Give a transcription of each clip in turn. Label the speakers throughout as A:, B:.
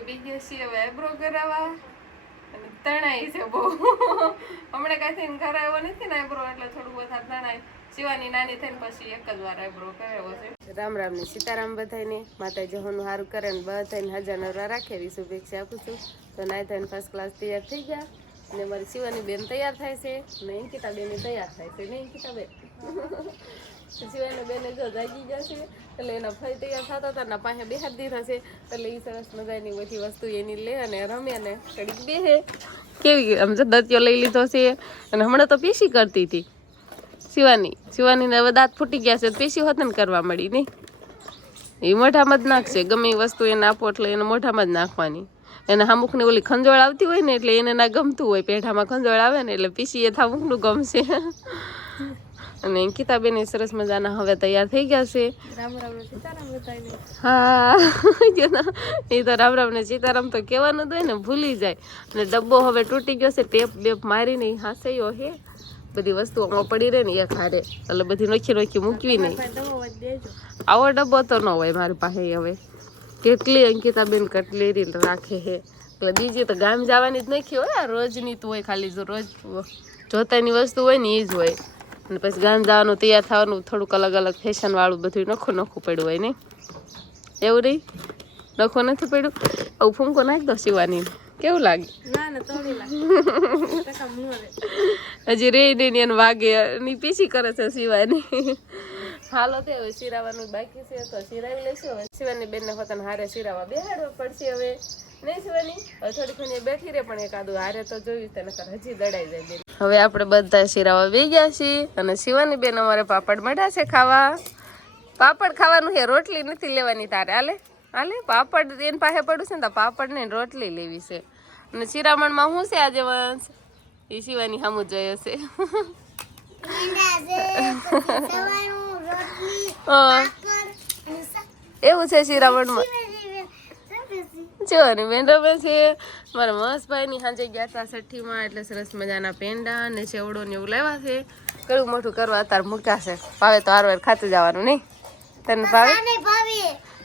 A: આપણે બીજે છીએ હવે આઈબ્રો કરાવવા અને તણાઈ છે બહુ. હમણાં કાંઈ થઈને કરાવ્યો નથી ને આઈબ્રો એટલે થોડું બધા તણાય. શિવાની નાની થઈને પછી એક જ વાર આઈબ્રો કરાવ્યો છે. રામ રામ ને સીતારામ બધાને માતા જહોનું સારું કરે ને બધાને હજાર નવરા રાખે એવી શુભેચ્છા આપું છું. તો નાય થઈને ફર્સ્ટ ક્લાસ તૈયાર થઈ ગયા. અને મારી શિવાની બેન તૈયાર થાય છે. ને અંકિતા બેન તૈયાર થાય છે. ને અંકિતા બેન. શિવાની બેને જો જાગી ગયા છે, એટલે એના ફરી તૈયાર થતા હતા એના પાસે બેહાર દીધા છે, એટલે એ સરસ મજાની બધી વસ્તુ એની લે અને રમે ને કડીક બેહે. કેવી આમ જો દત્યો લઈ લીધો છે અને હમણાં તો પેશી કરતી હતી. શિવાની, શિવાનીને હવે દાંત ફૂટી ગયા છે પેશી હોત ને કરવા મળી નહીં. એ મોઢામાં જ નાખશે, ગમે એ વસ્તુ એને આપો એટલે એને મોઢામાં જ નાખવાની. એને અમુકને ઓલી ખંજોળ આવતી હોય ને એટલે એને ના ગમતું હોય, પેઢામાં ખંજોળ આવે ને એટલે પીસી એ અમુકનું ગમશે. અને અંકિતાબેન એ સરસ મજાના હવે તૈયાર થઈ ગયા છે. હા એ તો રામ રામ ને સીતારામ તો કહેવાનું જ હોય ને ભૂલી જાય. અને ડબ્બો હવે તૂટી ગયો છે ટેપ બેપ મારીને ઈ હે. બધી વસ્તુ આમાં પડી રહે ને એક હારે. એટલે બધી નોખી નોખી મૂકવી નહીં આવો ડબ્બો તો ન હોય મારી પાસે હવે. કેટલી અંકિતાબેન કટલેરી રાખે હે. એટલે બીજી તો ગામ જવાની જ નથી હોય રોજની તો હોય ખાલી જો રોજ જોતાની વસ્તુ હોય ને એ જ હોય. અને પછી ગાંધાવાનું તૈયાર થવાનું થોડુંક અલગ અલગ ફેશનવાળું બધું નખું નખું પડ્યું હોય ને. એવું નહીં? નખું નથી પડ્યું? આવું ફૂંકો નાખ દો સીવાની કેવું લાગે? હજી રે નહીં એને વાગે ની પીસી કરે છે સીવાની હાલો તે હવે સિરાવાનું બાકી છે તો સિરાવી લઈશું. હવે શિવાની બેનને પોતાને હારે સિરાવા બેહાડવા પડશે હવે. નહીં શિવાની? હવે થોડી ઘણી બેઠી રે પણ એકાદું હારે તો જોયું તેને હજી દડાઈ જાય બેન. હવે આપણે બધા શિરાવા બે ગયા છીએ અને શિવાની બેન અમારે પાપડ મળ્યા છે ખાવા. પાપડ ખાવાનું છે રોટલી નથી લેવાની તારે. હાલે હાલે પાપડ એની પાસે પડું છે ને તો પાપડ ને રોટલી લેવી છે. અને શિરામણમાં શું છે આજે વંશ? એ શિવાની સામું જોયો છે. હા. એવું છે શિરામણમાં. જોવાની બેન રમે છે. મારા મહેશભાઈની સાંજે ગયા હતા છઠ્ઠીમાં એટલે સરસ મજાના પેંડા અને સેવડો ને એવું લાવ્યા છે. કયું મોટું કરવા અત્યારે મૂક્યા છે. ભાવે તો હારવાર ખાતું જવાનું નહીં. તને ભાવે?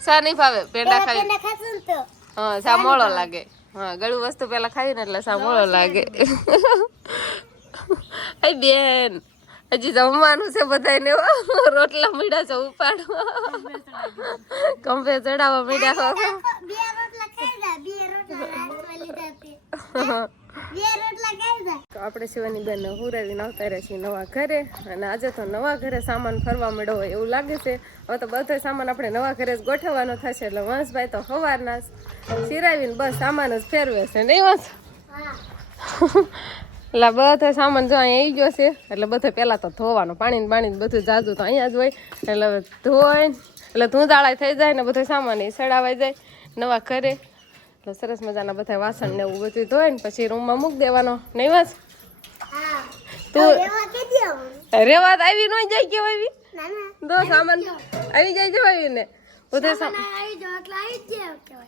A: સા નહીં ભાવે? પેંડા ખાવી. હા સા મોળો લાગે? હા ગળું વસ્તુ પેલા ખાવી ને એટલે સા મોળો લાગે. બેન. હજી જમવાનું છે બધાને. રોટલા મીડા છે ઉપાડવા. કંપે ચડાવવા મીડા આપણે શિવાની બેન હુરાવીને આવતા રહ્યા છીએ નવા ઘરે. અને આજે તો નવા ઘરે સામાન ફરવા મળ્યો હોય એવું લાગે છે. હવે તો બધો સામાન આપણે નવા ઘરે જ ગોઠવવાનો થશે. એટલે વંશભાઈ તો સવારના સિરાવીને બસ સામાન જ ફેરવે છે. નહીં વંશ? એટલે બધો સામાન જો અહીંયા આવી ગયો છે. એટલે બધો પહેલાં તો ધોવાનું પાણી પાણી બધું જાજુ તો અહીંયા જ હોય. એટલે ધોઈ એટલે ધૂંધાળા થઈ જાય ને બધો સામાન એ સડાવાઈ જાય. નવા ઘરે. એટલે સરસ મજાના બધા વાસણ ને એવું બધું ધોઈ ને પછી રૂમમાં મૂકી દેવાનો. નહીં વાસ તું રેવાત આવી ન જાય કેવાય દો સામાન. આવી જાય કેવાય ને. બધો સામાન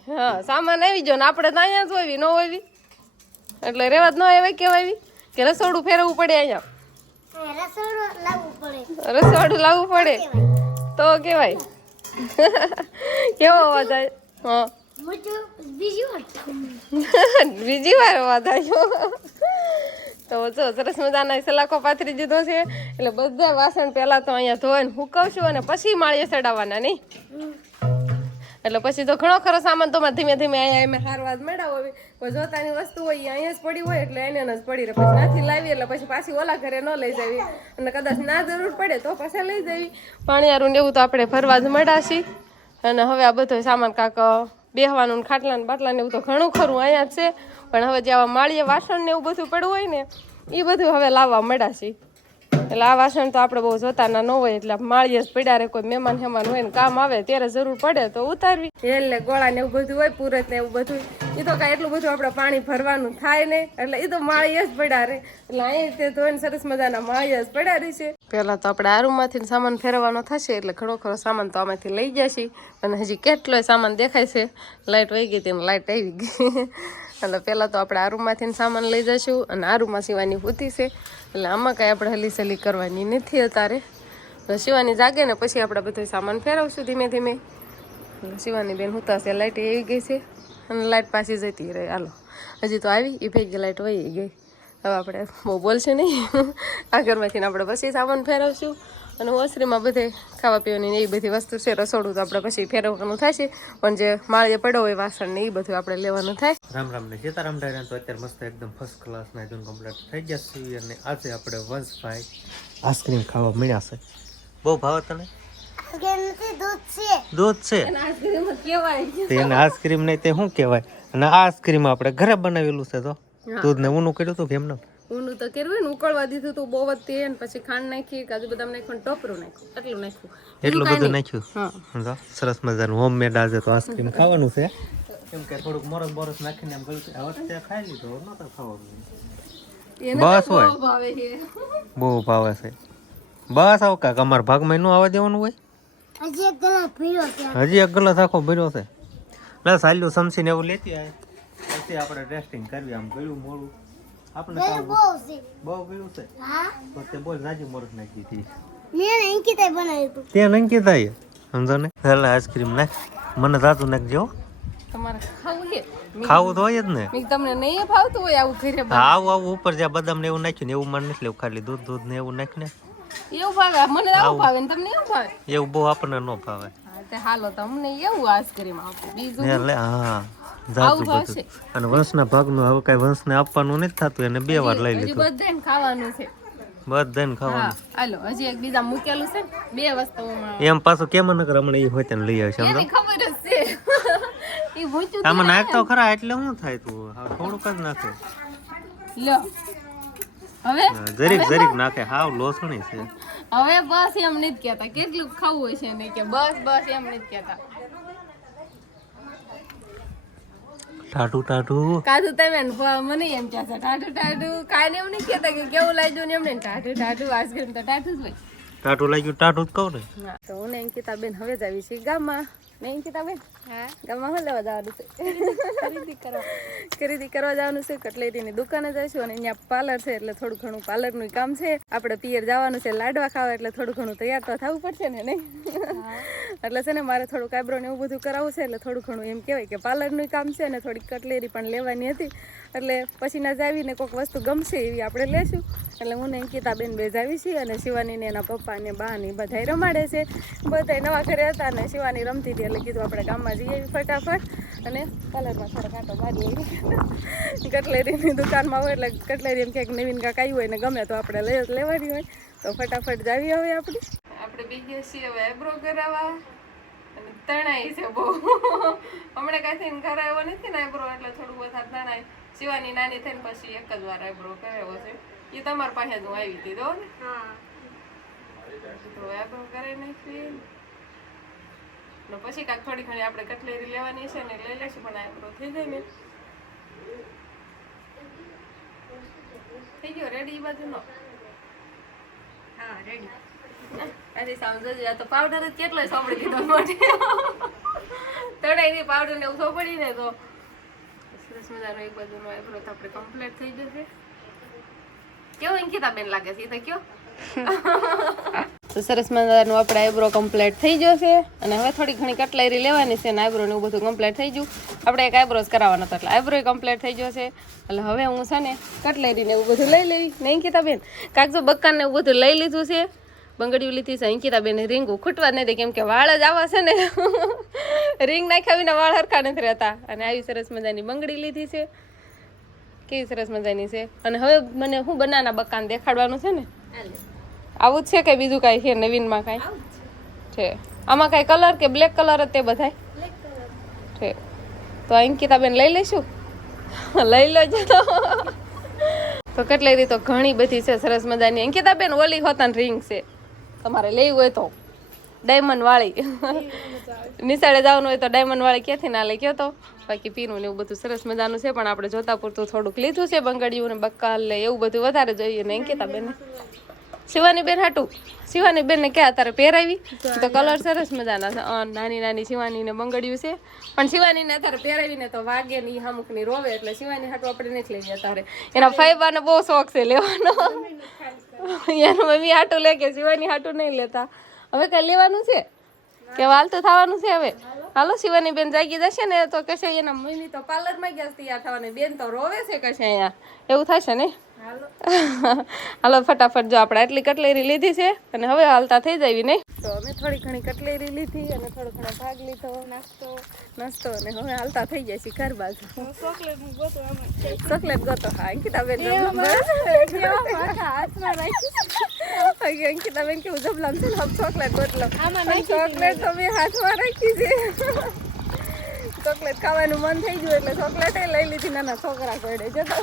A: હા સામાન આવી ગયો ને આપણે તો અહીંયા જ હોવી ન હોવી એટલે રેવાત ન આવે કેવાય કે રસોડું ફેરવવું પડે અહીંયા? રસોડું લાવવું પડે. તો કેવાય. કેવો અવાજ આવે હા. બીજી વાર અવાજ આવ્યો તો જો સરસ મજાના સલાખો પાથરી દીધો છે. એટલે બધા વાસણ પહેલા તો અહીંયા ધોઈને હુકવશું અને પછી માળીએ ચડાવવાના નહીં? એટલે પછી તો ઘણો ખરો સામાન તો ધીમે ધીમે અહીંયા એમ હારવાદ મેળાવો કોઈ જોતાની વસ્તુ હોય અહીંયા જ પડી હોય, એટલે એને જ પડી રહે. પછી નાથી લાવી, એટલે પછી પાછી ઓલા ઘરે ન લઈ જવી. અને કદાચ ના જરૂર પડે તો પાછા લઈ જવી. પાણીયારું ને એવું તો આપણે ફરવા જ મળાશી. અને હવે આ બધો સામાન કાંક બેહવાનું ખાટલા ને બાટલા ને એવું તો ઘણું ખરું, અહીંયા છે. પણ હવે જે આવા માળીએ વાસણ ને એવું બધું પડવું હોય ને એ બધું હવે લાવવા મળ્યા એટલે આ વાસણ તો આપણે બહુ જોતાના ન હોય એટલે માળીએ જ પડ્યા રે કોઈ મહેમાન હેમાન હોય ને કામ આવે ત્યારે જરૂર પડે તો ઉતારવી. એટલે ગોળા ને એવું બધું હોય પૂરત ને એવું બધું એ તો કાંઈ એટલું બધું આપણે પાણી ભરવાનું થાય નહીં એટલે એ તો માળીએ જ પડ્યા રહે એટલે અહીં તે ધોઈને સરસ મજાના માળીએ જ પડ્યા રહી છે. પહેલાં તો આપણે આરૂમાંથી સામાન ફેરવવાનો થશે એટલે ઘણો ખરો સામાન તો આમાંથી લઈ જશે. અને હજી કેટલોય સામાન દેખાય છે. લાઇટ વહી ગઈ તેમ લાઇટ આવી ગઈ. એટલે પહેલાં તો આપણે આ રૂમમાંથી સામાન લઈ જઈશું અને આ રૂમમાં સીવાની હોતી છે. એટલે આમાં કાંઈ આપણે હલી સલી કરવાની નથી અત્યારે. શિવાની જાગે ને પછી આપણે બધો સામાન ફેરવશું ધીમે ધીમે. શિવાની બેન હુતા છે લાઇટ આવી ગઈ છે. અને લાઇટ પાછી જતી રહી. હાલો. હજી તો આવી એ ભેગી લાઇટ વહી ગઈ. હવે આપણે બહુ બોલશે નહીં. આ ઘરમાંથી આપણે પછી સામાન ફેરવશું. અને ઓસરીમાં બધે ખાવા પીવાની એવી બધી વસ્તુ છે, રસોડું તો આપણે પછી ફેરવવાનું થશે. પણ જે માળીએ પડ્યો હોય વાસણ ને એ બધું આપણે લેવાનું થાય.
B: રામ રામ ને સીતારામ ડાયરા તો અત્યારે મસ્ત એકદમ ફર્સ્ટ ક્લાસ ના એકદમ કમ્પ્લીટ થઈ ગયા છે. અને આજે આપણે વંશભાઈ આઈસ્ક્રીમ ખાવા મળ્યા છે. બહુ ભાવ તને? દૂધ છે. તો આઈસ્ક્રીમ નહીં તે શું કહેવાય? અને આ આઈસ્ક્રીમ આપણે ઘરે બનાવેલું છે તો? દૂધ ને ઊનું કર્યું હતું કે એમને?
A: ઊંડું તો કર્યું ને ઉકળવા દીધું તો બહુ જ તેલ પછી ખાંડ નાખી કાજુ બદામ નાખ્યું ટોપરું નાખ્યું. એટલું નાખ્યું.
B: એટલું બધું નાખ્યું? સરસ મજાનું હોમમેડ આજે તો આઈસ્ક્રીમ ખાવાનું છે. કેમ કે થોડુંક મોરસ બોરસ નાખીને એમ ગયું હવે તે ખાઈ લીધો નતો ખાવાનું. બસ હોય
A: બહુ ભાવે છે.
B: બહુ ભાવે છે. બસ આવ કાક અમારા ભાગમાં નું આવવા દેવાનું હોય? હજી એક ગલાસ આખો ભર્યો છે. ના સાલ્યું સમસીને એવું લેતી આવે પછી આપણે ટેસ્ટિંગ કરવી આમ ગયું મોડું. આપણે બહુ ગયું છે. તો તે બોલ રાજી મોરસ નાખી હતી. ત્યાં અંકિતા એ સમજો ને પેલા આઈસ્ક્રીમ નાખ. મને સાચું નાખજો હો.
A: તમારે ખાવું છે?
B: ખાવું તો હોય જ ને.
A: તમને નહીં ભાવતું હોય આવું ઘરે
B: આવું આવું ઉપર જ્યાં બદામ ને એવું નાખ્યું ને એવું મને નથી લેવું ખાલી દૂધ દૂધ ને એવું નાખ ને
A: એવું ભાવે? મને આવું ભાવે ને તમને એવું ભાવે?
B: એવું બહુ આપણને ન ભાવે.
A: તે હાલો તમને એવું આઈસ્ક્રીમ આપો. બીજું?
B: એટલે હા જાજુ બધું. અને વંશના ભાગનું હવે કઈ વંશને આપવાનું નથી થતું એને બે વાર લઈ લીધું.
A: બધાને ખાવાનું છે.
B: બધાને ખાવાનું.
A: હાલો હજી એક બીજા મૂકેલું છે બે વસ્તુઓમાં
B: એમ પાછું કેમ ન કરે હમણાં એ હોય તેને લઈ આવશે
A: ખબર જ છે.
B: આમાં નાખતો ખરા એટલે શું થાય તું? થોડુંક જ નાખે.
A: લો. હવે?
B: જરીક જરીક નાખે. હાવ લોસણી છે.
A: હવે બસ એમ નથી કહેતા. કેટલું ખાવું હશે ને કે બસ બસ એમ નથી કહેતા.
B: ટાટુ ટાટુ
A: કાધું તમે મને એમ કહેશે ટાટુ ટાટુ કાંઈ એવું નહીં કહેતા કે કેવું લાગ્યું ને એમને? ટાટુ ટાટુ આઈસ્ક્રીમ તો ટાટુ જ હોય.
B: ટાટુ લાગ્યું ટાટુ જ કહું ને.
A: તો હું ને અંકિતા બેન હવે જ આવી છે ગામમાં. ને અંકિતા બેન ગામમાં હું લેવા જવાનું છે? ખરીદી કરવા. ખરીદી કરવા જવાનું છે કટલેરીની દુકાને જઈશું અને અહીંયા પાર્લર છે એટલે થોડું ઘણું પાર્લરનું કામ છે. આપણે પિયર જવાનું છે લાડવા ખાવા એટલે થોડું ઘણું તૈયાર તો થવું પડશે ને નહીં? એટલે છે ને મારે થોડુંક આઈબ્રો ને એવું બધું કરાવવું છે એટલે થોડું ઘણું એમ કહેવાય કે પાર્લરનું કામ છે અને થોડીક કટલેરી પણ લેવાની હતી. એટલે પછી ના જાવીને કોઈક વસ્તુ ગમશે એવી આપણે લેશું. એટલે હું ને અંકિતાબેન બે જાવી છીએ અને શિવાની ને એના પપ્પા ને બધા રમાડે છે. બધા નવા ઘરે હતા ને શિવાની રમતી હતી એટલે કીધું આપણે ગામમાં જઈએ ફટાફટ. અને પાર્લરમાં થોડો કાંટો મારી લઈએ. કટલેરીની દુકાનમાં હોય એટલે કટલેરી એમ ક્યાંક નવીન કાંક આવ્યું હોય ને ગમે તો આપણે લેવાની હોય. તો ફટાફટ જાવી હવે આપણે. આપણે બીજે છીએ હવે આઈબ્રો કરાવવા અને તણાઈ છે બહુ. હમણાં કાંઈ થઈને ઘરે આવ્યો નથી ને આઈબ્રો એટલે થોડું વધારે તણાય શિવાની નાની થઈને પછી એક જ વાર આઈબ્રો કરાવ્યો છે. એ તમારી પાસે હું આવી હતી દો ને. તો આઈબ્રો કરાવી નાખી ને પછી કાંઈક થોડી ઘણી આપણે કટલેરી લેવાની છે ને લઈ લેશું પણ આઈબ્રો થઈ જાય ને. થઈ ગયો રેડી બાજુનો?
C: હા રેડી
A: અરે સમજો તો પાવડર જ કેટલો સાંભળી કીધો મોટે તળાઈ ની પાવડર ને એવું પડી ને તો. સરસ મજાનો એક બાજુનો આઈબ્રો તો આપણે કમ્પ્લીટ થઈ જશે. કેવો અંકિતા બેન લાગે છે? એ તો કયો? સરસ મજાનું આપણે આઈબ્રો કમ્પ્લીટ થઈ જશે. અને હવે થોડી ઘણી કટલેરી લેવાની છે અને આઈબ્રો ને એવું બધું કમ્પ્લીટ થઈ ગયું. આપણે એક આઈબ્રોઝ કરાવવાનો હતો એટલે આઈબ્રો કમ્પ્લીટ થઈ જશે. એટલે હવે હું છે ને કટલેરી ને એવું બધું લઈ લેવી નહીં અંકિતા બેન કાગજો બક્કાન એવું બધું લઈ લીધું છે. બંગડીયું લીધી છે. અંકિતા બેન રીંગ ખૂટવા જ નથી કેમ કે વાળ જ આવા છે ને. રિંગ નાખ્યા વિના વાળ હરખા નથી રહેતા. અને આવી સરસ મજાની બંગડી લીધી છે. કેવી સરસ મજાની છે. અને હવે મને હું બનાના બકાન દેખાડવાનું છે ને? આવું જ છે કે બીજું કાંઈ છે? નવીનમાં કાંઈ? છે. આમાં કાંઈ કલર કે બ્લેક કલર જ તે બધાય? છે. તો અંકિતા બેન લઈ લઈશું લઈ લો તો તો કેટલી રીતે ઘણી બધી છે સરસ મજાની. અંકિતા બેન ઓલી હોતા રિંગ છે. તમારે લેવી હોય તો. ડાયમંડ વાળી. નિશાળે જવાનું હોય તો ડાયમંડ વાળી ક્યાંથી ના લે ગયો તો? બાકી પીનું ને એવું બધું સરસ મજાનું છે, પણ આપણે જોતા પૂરતું થોડુંક લીધું છે, બંગડીયું ને બક્કાલ ને એવું બધું વધારે જોઈએ ને કેતા બેન. શિવાની બેન હાટું. શિવાની બેન ને ક્યાં તારે પહેરાવી તો કલર સરસ મજાના છે. નાની નાની શિવાની ને બંગડિયું છે. પણ શિવાની ને તારે પહેરાવીને તો વાગે ને અમુકની રોવે, એટલે શિવાની હાટું આપણે નથી લેવી તારે એના ફાઈબાનો બહુ શોખ છે લેવાનો. એનું મમ્મી હાટું લે કે શિવાની હાટું નહીં લેતા. હવે કઈ લેવાનું છે? કે હાલતું થવાનું છે હવે? હાલો શિવાની બેન જાગી જશે ને તો કશે એના મમ્મી તો પાર્લરમાં ગયા તૈયાર થવાની. બેન તો રોવે છે કશે અહીંયા. એવું થશે ને? હાલો. ફટાફટ જો આપણે આટલી કટલેરી લીધી છે અને હવે હાલતા થઈ જાવી નહીં તો અમે થોડી ઘણી કટલેરી લીધી અને થોડો ઘણો ભાગ લીધો. નાસ્તો. નાસ્તો અને હવે હાલતા થઈ જાય છે ઘર બાજુ.
C: ચોકલેટ ગોતો
A: હા અંકિતાબેન અંકિતાબેન કેવું જબલામ છે. ચોકલેટ ગોતલો. ચોકલેટ તો મેં હાથમાં રાખી છે. ચોકલેટ ખાવાનું મન થઈ ગયું એટલે ચોકલેટ લઈ લીધી નાના છોકરા કોડે જતો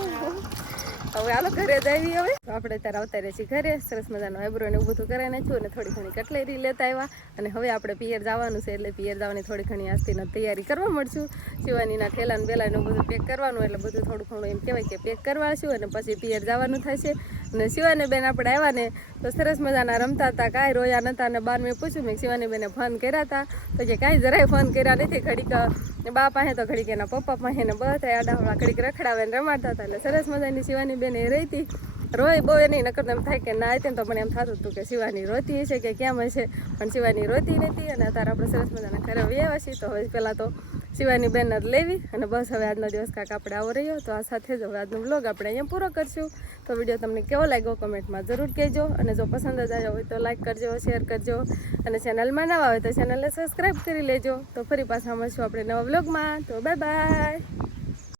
A: હવે હાલો ઘરે જ આવી હવે. આપણે ત્યારે આવતા રહીએ છીએ ઘરે. સરસ મજાનો આઈબ્રો ને બધું કરાવી નાખ્યું અને થોડી ઘણી કટલેરી લેતા આવ્યા. અને હવે આપણે પિયર જવાનું છે એટલે પિયર જવાની થોડી ઘણી આજથી તૈયારી કરવા મળશું. શિવાનીના ઠેલા ને બેલા બધું પેક કરવાનું એટલે બધું થોડું ઘણું એમ કહેવાય કે પેક કરવાશું અને પછી પિયર જવાનું થશે. અને શિવાની બેન આપણે આવ્યા ને તો સરસ મજાના રમતા હતા. કાંઈ રોયા નતા અને બાર મેં પૂછ્યું મેં શિવાની બેને ફોન કર્યા હતા. તો કે કાંઈ જરાય ફોન કર્યા નથી, ઘડીક ને બા પાસે તો ઘડીક એના પપ્પા પાસે ને બધા આડાવડા ઘડીક રખડાવે ને રમાડતા હતા. એટલે સરસ મજાની શિવાની બેન એ રહી હતી. રોય બહુ એ નહીં નકર એમ થાય કે ના ને તો મને એમ થતું હતું કે શિવાની રોતી હશે કે કેમ હશે? પણ શિવાની રોતી નથી અને અત્યારે આપણે સરસ મજાના ઘરે આવ્યા છીએ તો હવે પહેલાં તો શિવાની બેન જ લેવી અને બસ હવે આજનો દિવસ કાંક આપણે આવો રહ્યો. તો આ સાથે જ હવે આજનો બ્લોગ આપણે અહીંયા પૂરો કરશું. તો વીડિયો તમને કેવો લાગ્યો કમેન્ટમાં જરૂર કહેજો અને જો પસંદ જ આવ્યો હોય તો લાઇક કરજો, શેર કરજો અને ચેનલમાં નવા હોય તો ચેનલને સબસ્ક્રાઈબ કરી લેજો. તો ફરી પાછા મળશું આપણે નવા બ્લોગમાં તો બાય બાય.